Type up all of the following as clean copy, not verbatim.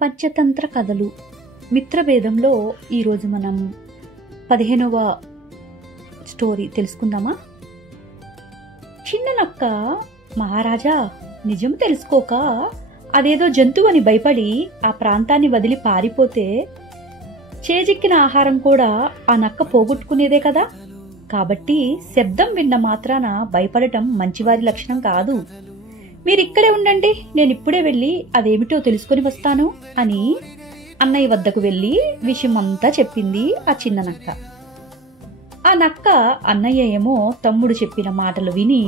పంచతంత్ర కథలు మిత్రభేదంలో ఈరోజు మనం 15వ స్టోరీ తెలుసుకుందామా. చిన్న నక్క మహారాజా నిజం తెలుసుకోక అదేదో జంతువు అని భయపడి ఆ ప్రాంతాన్ని వదిలి పారిపోతే చేజిక్కిన ఆహారం కూడా ఆ నక్క పోగొట్టుకునేదే కదా. కాబట్టి శబ్దం విన్న మాత్రాన భయపడటం మంచివారి లక్షణం కాదు. మీరిక్కడే ఉండండి, నేనిప్పుడే వెళ్ళి అదేమిటో తెలుసుకుని వస్తాను అని అన్నయ్య వద్దకు వెళ్లి విషయమంతా చెప్పింది ఆ చిన్న నక్క. ఆ నక్క అన్నయ్య ఏమో తమ్ముడు చెప్పిన మాటలు విని,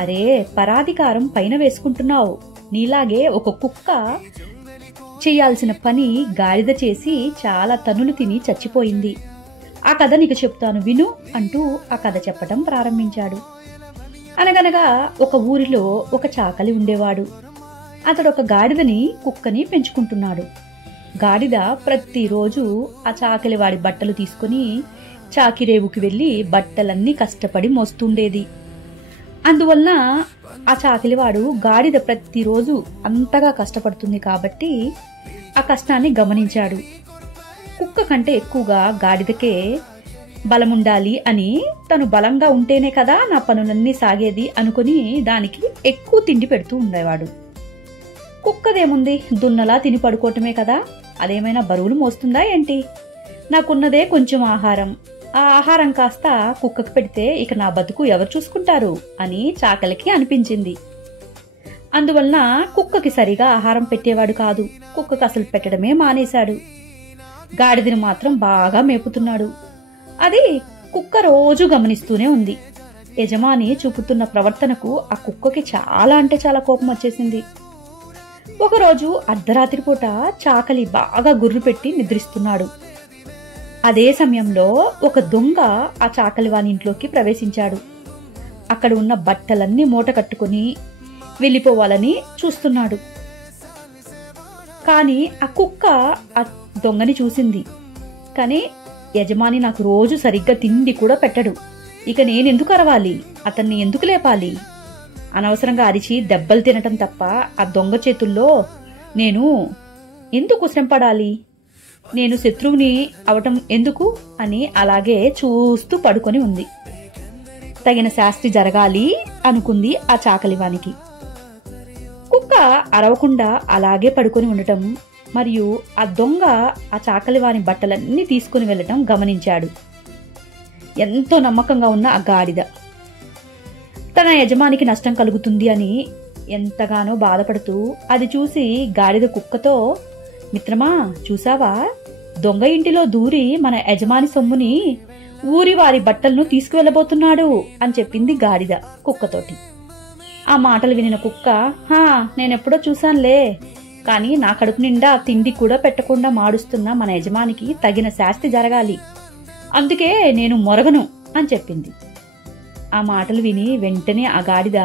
అరే పరాధికారం పైన వేసుకుంటున్నావు, నీలాగే ఒక కుక్క చెయ్యాల్సిన పని గాడిద చేసి చాలా తన్నులు తిని చచ్చిపోయింది. ఆ కథ నీకు చెప్తాను విను అంటూ ఆ కథ చెప్పటం ప్రారంభించాడు. అనగనగా ఒక ఊరిలో ఒక చాకలి ఉండేవాడు. అతడు ఒక గాడిదని కుక్కని పెంచుకుంటున్నాడు. గాడిద ప్రతిరోజు ఆ చాకలి వాడి బట్టలు తీసుకుని చాకిరేవుకి వెళ్లి బట్టలన్నీ కష్టపడి మోస్తుండేది. అందువలన ఆ చాకలివాడు గాడిద ప్రతిరోజు అంతగా కష్టపడుతుంది కాబట్టి ఆ కష్టాన్ని గమనించాడు. కుక్క కంటే ఎక్కువగా గాడిదకే బలముండాలి అని, తను బలంగా ఉంటేనే కదా నా పనులన్నీ సాగేది అనుకుని దానికి ఎక్కువ తిండి పెడుతూ ఉండేవాడు. కుక్కదేముంది, దున్నలా తిని పడుకోవటమే కదా, అదేమైనా బరువులు మోస్తుందా ఏంటి? నాకున్నదే కొంచెం ఆహారం, ఆ ఆహారం కాస్త కుక్కకు పెడితే ఇక నా బతుకు ఎవరు చూసుకుంటారు అని చాకలికి అనిపించింది. అందువలన కుక్కకి సరిగా ఆహారం పెట్టేవాడు కాదు. కుక్కకు అసలు పెట్టడమే మానేశాడు. గాడిదని మాత్రం బాగా మేపుతున్నాడు. అది కుక్క రోజు గమనిస్తూనే ఉంది. యజమాని చూపుతున్న ప్రవర్తనకు ఆ కుక్కకి చాలా అంటే చాలా కోపం వచ్చేసింది. ఒకరోజు అర్ధరాత్రి పూట చాకలి బాగా గుర్రు పెట్టి నిద్రిస్తున్నాడు. అదే సమయంలో ఒక దొంగ ఆ చాకలి వాని ఇంట్లోకి ప్రవేశించాడు. అక్కడ ఉన్న బట్టలన్నీ మూట కట్టుకుని వెళ్లిపోవాలని చూస్తున్నాడు. కాని ఆ కుక్క ఆ దొంగని చూసింది. కాని యజమాని నాకు రోజు సరిగ్గా తిండి కూడా పెట్టడు, ఇక నేనెందుకు అరవాలి, అతన్ని ఎందుకు లేపాలి, అనవసరంగా అరిచి దెబ్బలు తినటం తప్ప ఆ దొంగ చేతుల్లో నేను ఎందుకు శ్రమపడాలి, నేను శత్రువుని అవటం ఎందుకు అని అలాగే చూస్తూ పడుకొని ఉంది. తగిన శాస్తి జరగాలి అనుకుంది ఆ చాకలివానికి. కుక్క అరవకుండా అలాగే పడుకొని ఉండటం మరియు ఆ దొంగ ఆ చాకలివాని బట్టలన్నీ తీసుకుని వెళ్లటం గమనించాడు. ఎంతో నమ్మకంగా ఉన్న ఆ గాడిద తన యజమానికి నష్టం కలుగుతుంది అని ఎంతగానో బాధపడుతూ అది చూసి గాడిద కుక్కతో, మిత్రమా చూసావా, దొంగ ఇంటిలో దూరి మన యజమాని సొమ్ముని ఊరి వారి బట్టలను తీసుకువెళ్లబోతున్నాడు అని చెప్పింది గాడిద కుక్కతోటి. ఆ మాటలు వినిన కుక్క, హా నేనెప్పుడో చూశానులే, కానీ నా కడుపు నిండా తిండి కూడా పెట్టకుండా మాడుస్తున్న మన యజమానికి తగిన శాస్తి జరగాలి, అందుకే నేను మొరగను అని చెప్పింది. ఆ మాటలు విని వెంటనే ఆ గాడిద,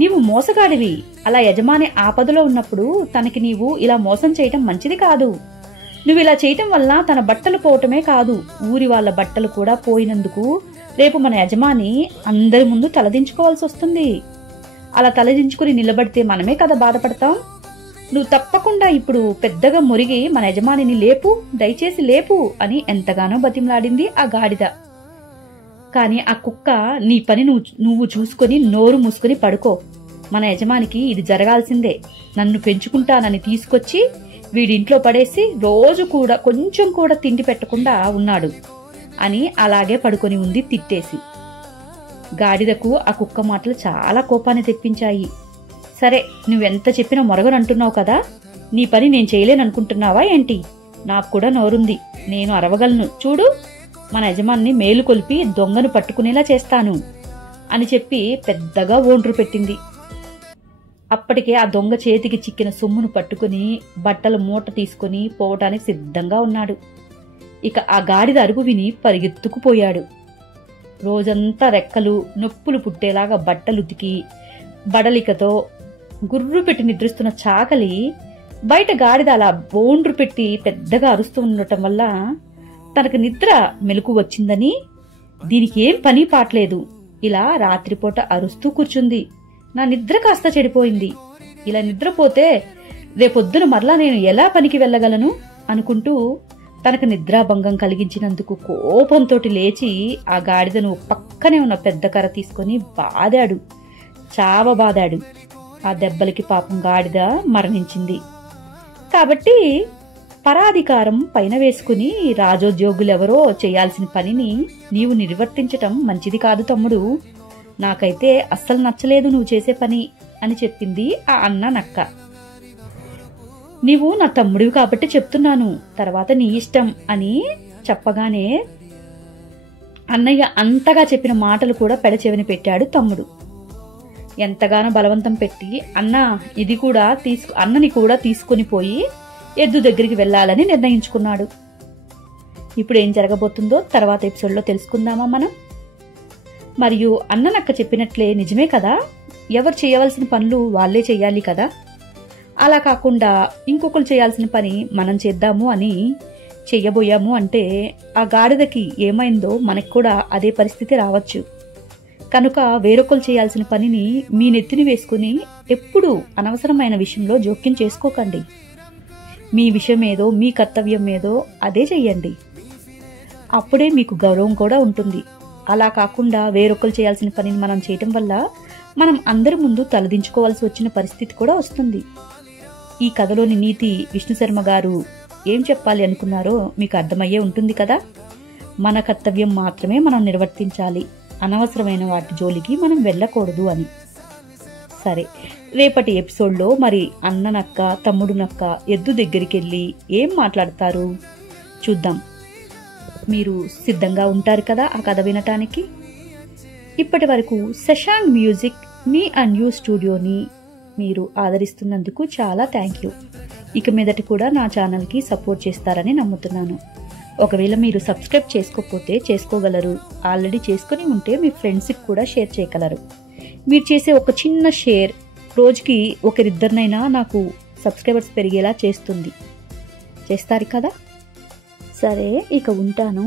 నీవు మోసగాడివి, అలా యజమాని ఆపదలో ఉన్నప్పుడు తనకి నీవు ఇలా మోసం చేయటం మంచిది కాదు. నువ్విలా చేయటం వల్ల తన బట్టలు పోవటమే కాదు, ఊరి వాళ్ళ బట్టలు కూడా పోయినందుకు రేపు మన యజమాని అందరి ముందు తలదించుకోవాల్సి వస్తుంది. అలా తలదించుకుని నిలబడితే మనమే కదా బాధపడతాం. నువ్వు తప్పకుండా ఇప్పుడు పెద్దగా మురిగి మన యజమానిని లేపు, దయచేసి లేపు అని ఎంతగానో బతిమలాడింది ఆ గాడిద. కాని ఆ కుక్క, నీ పని నువ్వు చూసుకుని నోరు మూసుకుని పడుకో, మన యజమానికి ఇది జరగాల్సిందే, నన్ను పెంచుకుంటానని తీసుకొచ్చి వీడింట్లో పడేసి రోజు కూడా కొంచెం కూడా తిండి పెట్టకుండా ఉన్నాడు అని అలాగే పడుకొని ఉంది తిట్టేసి. గాడిదకు ఆ కుక్క మాటలు చాలా కోపాన్ని తెప్పించాయి. సరే, నువ్వెంత చెప్పినా మొరగనంటున్నావు కదా, నీ పని నేను చేయలేననుకుంటున్నావా ఏంటి, నాకు కూడా నోరుంది, నేను అరవగలను, చూడు మన యజమాన్ని మేలు కొలిపి దొంగను పట్టుకునేలా చేస్తాను అని చెప్పి పెద్దగా ఓండ్రు పెట్టింది. అప్పటికే ఆ దొంగ చేతికి చిక్కిన సొమ్మును పట్టుకుని బట్టల మూట తీసుకుని పోవటానికి సిద్ధంగా ఉన్నాడు. ఇక ఆ గాడిద అరుపు విని పరిగెత్తుకుపోయాడు. రోజంతా రెక్కలు నొప్పులు పుట్టేలాగా బట్టలుతికి బడలికతో గుర్రు పెట్టి నిద్రిస్తున్న చాకలి బయట గాడిద అలా బోండ్రు పెట్టి పెద్దగా అరుస్తూ ఉండటం వల్ల తనకు నిద్ర మెలకు వచ్చిందని, దీనికి ఏం పని పాటలేదు, ఇలా రాత్రిపూట అరుస్తూ కూర్చుంది, నా నిద్ర కాస్త చెడిపోయింది, ఇలా నిద్రపోతే రేపొద్దున మరలా నేను ఎలా పనికి వెళ్ళగలను అనుకుంటూ తనకు నిద్రాభంగం కలిగించినందుకు కోపంతో లేచి ఆ గాడిదను పక్కనే ఉన్న పెద్ద కర్ర తీసుకొని బాదాడు, చావబాదాడు. ఆ దెబ్బలకి పాపం గాడిద మరణించింది. కాబట్టి పరాధికారం పైన వేసుకుని రాజోద్యోగులెవరో చేయాల్సిన పనిని నీవు నిర్వర్తించటం మంచిది కాదు తమ్ముడు. నాకైతే అస్సలు నచ్చలేదు నువ్వు చేసే పని అని చెప్పింది ఆ అన్న నక్క. నీవు నా తమ్ముడివి కాబట్టి చెప్తున్నాను, తర్వాత నీ ఇష్టం అని చెప్పగానే అన్నయ్య అంతగా చెప్పిన మాటలు కూడా పెడచెవిని పెట్టాడు తమ్ముడు. ఎంతగానో బలవంతం పెట్టి అన్నని కూడా తీసుకుని పోయి ఎద్దు దగ్గరికి వెళ్లాలని నిర్ణయించుకున్నాడు. ఇప్పుడు ఏం జరగబోతుందో తర్వాత ఎపిసోడ్లో తెలుసుకుందామా మనం. మరియు అన్ననక్క చెప్పినట్లే నిజమే కదా, ఎవరు చేయవలసిన పనులు వాళ్లే చెయ్యాలి కదా. అలా కాకుండా ఇంకొకరు చేయాల్సిన పని మనం చేద్దాము అని చెయ్యబోయాము అంటే ఆ గాడిదకి ఏమైందో మనకు కూడా అదే పరిస్థితి రావచ్చు. కనుక వేరొకరు చేయాల్సిన పనిని మీ నెత్తిని వేసుకుని ఎప్పుడూ అనవసరమైన విషయంలో జోక్యం చేసుకోకండి. మీ విషయం ఏదో, మీ కర్తవ్యం ఏదో అదే చెయ్యండి. అప్పుడే మీకు గౌరవం కూడా ఉంటుంది. అలా కాకుండా వేరొకరు చేయాల్సిన పనిని మనం చేయటం వల్ల మనం అందరి ముందు తలదించుకోవాల్సి వచ్చిన పరిస్థితి కూడా వస్తుంది. ఈ కథలోని నీతి విష్ణు శర్మ గారు ఏం చెప్పాలి అనుకున్నారో మీకు అర్థమయ్యే ఉంటుంది కదా. మన కర్తవ్యం మాత్రమే మనం నిర్వర్తించాలి, అనవసరమైన వాటి జోలికి మనం వెళ్ళకూడదు అని. సరే, రేపటి ఎపిసోడ్లో మరి అన్న నక్క తమ్ముడు నక్క ఎద్దు దగ్గరికి వెళ్ళి ఏం మాట్లాడతారు చూద్దాం. మీరు సిద్ధంగా ఉంటారు కదా ఆ కథ వినటానికి. ఇప్పటి వరకు Shashank music me and you స్టూడియోని మీరు ఆదరిస్తున్నందుకు చాలా థ్యాంక్ యూ. ఇక మీదటి కూడా నా ఛానల్కి సపోర్ట్ చేస్తారని నమ్ముతున్నాను. ఒకవేళ మీరు సబ్స్క్రైబ్ చేసుకోకపోతే చేసుకోగలరు. ఆల్రెడీ చేసుకుని ఉంటే మీ ఫ్రెండ్స్కి కూడా షేర్ చేయగలరు. మీరు చేసే ఒక చిన్న షేర్ రోజుకి ఒకరిద్దరినైనా నాకు సబ్స్క్రైబర్స్ పెరిగేలా చేస్తుంది. చేస్తారు కదా. సరే, ఇక ఉంటాను.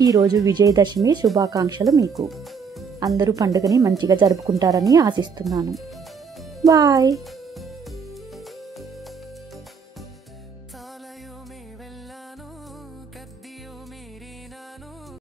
ఈరోజు విజయదశమి శుభాకాంక్షలు మీకు. అందరూ పండుగని మంచిగా జరుపుకుంటారని ఆశిస్తున్నాను. బాయ్.